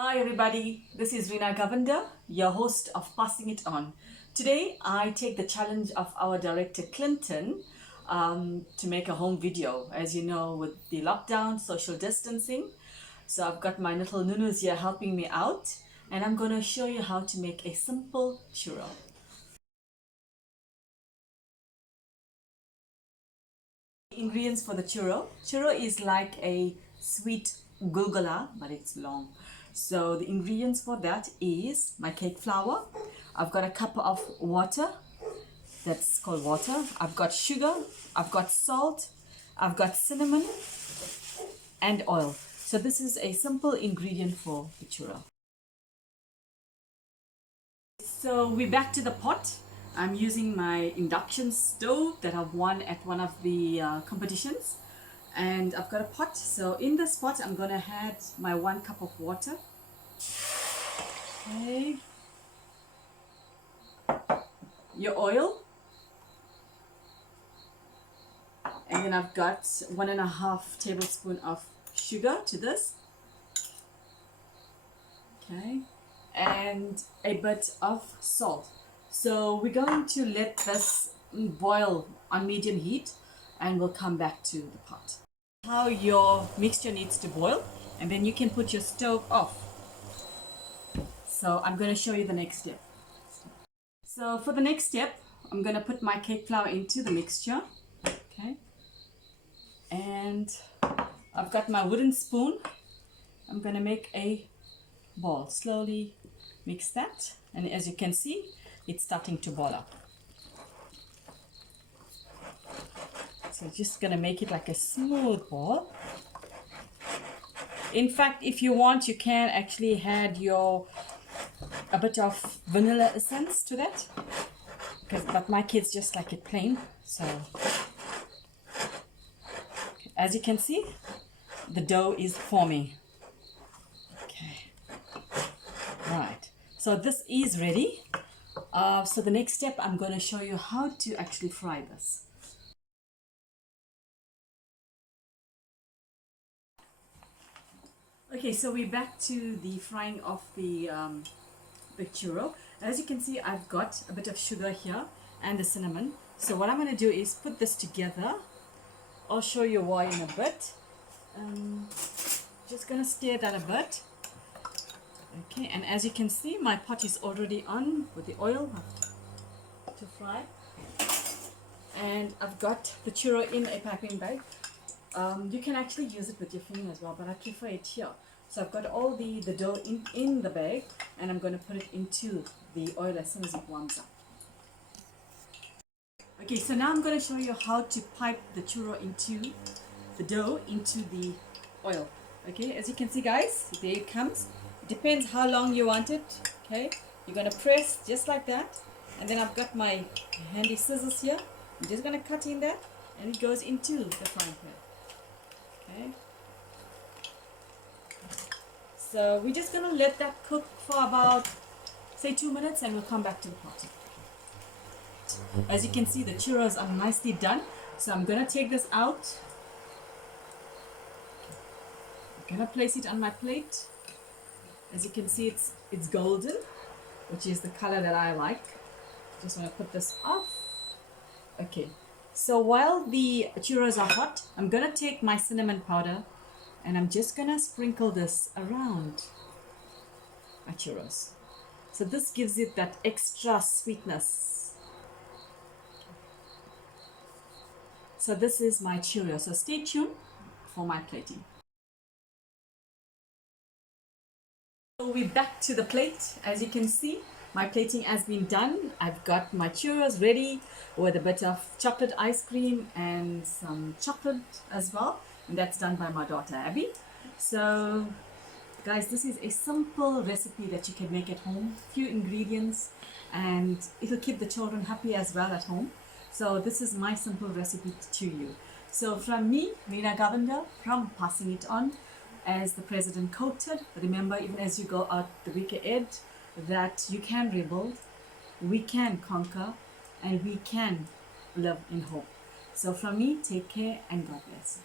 Hi everybody, this is Reena, your host of Passing It On. Today I take the challenge of our director Clinton to make a home video. As you know, with the lockdown, social distancing. So I've got my little nunus here helping me out, and I'm going to show you how to make a simple churro. Ingredients for the churro. Churro is like a sweet gulgula, but it's long. So the ingredients for that is my cake flour. I've got a cup of water, that's called water. I've got sugar, I've got salt, I've got cinnamon and oil. So this is a simple ingredient for the churro. So we're back to the pot. I'm using my induction stove that I've won at one of the competitions, and I've got a pot. So in this pot I'm gonna add my 1 cup of water. Okay, your oil, and then I've got 1.5 tablespoon of sugar to this. Okay, and a bit of salt. So we're going to let this boil on medium heat, and we'll come back to the pot. How your mixture needs to boil, and then you can put your stove off. So I'm going to show you the next step. So for the next step, I'm going to put my cake flour into the mixture. Okay, and I've got my wooden spoon. I'm going to make a ball. Slowly mix that, and as you can see, it's starting to ball up. So just gonna make it like a smooth ball. In fact, if you want, you can actually add a bit of vanilla essence to that, but my kids just like it plain. So as you can see, the dough is forming. Okay, right, so this is ready. So the next step, I'm going to show you how to actually fry this. Okay, so we're back to the frying of the churro. As you can see, I've got a bit of sugar here and the cinnamon. So what I'm going to do is put this together. I'll show you why in a bit. Just going to stir that a bit. Okay, and as you can see, my pot is already on with the oil to fry, and I've got the churro in a piping bag. You can actually use it with your finger as well, but I prefer it here. So I've got all the dough in the bag, and I'm going to put it into the oil as soon as it warms up. Okay, so now I'm going to show you how to pipe the churro into the dough into the oil. Okay, as you can see, guys, there it comes. Depends how long you want it. Okay, you're going to press just like that, and then I've got my handy scissors here. I'm just going to cut in that, and it goes into the frying pan. Okay, so we're just going to let that cook for about, say, 2 minutes, and we'll come back to the pot. As you can see, the churros are nicely done, so I'm going to take this out. I'm going to place it on my plate. As you can see, it's golden, which is the color that I like. Just want to put this off. Okay, so while the churros are hot, I'm going to take my cinnamon powder, and I'm just going to sprinkle this around my churros. So this gives it that extra sweetness. So this is my churro. So stay tuned for my plating. So we're back to the plate. As you can see, my plating has been done. I've got my churros ready with a bit of chocolate ice cream and some chocolate as well. And that's done by my daughter, Abby. So, guys, this is a simple recipe that you can make at home. Few ingredients, and it'll keep the children happy as well at home. So this is my simple recipe to you. So from me, Reena, from Passing It On, as the president quoted, remember, even as you go out the week ahead, that you can rebuild, we can conquer, and we can live in hope. So from me, take care and God bless.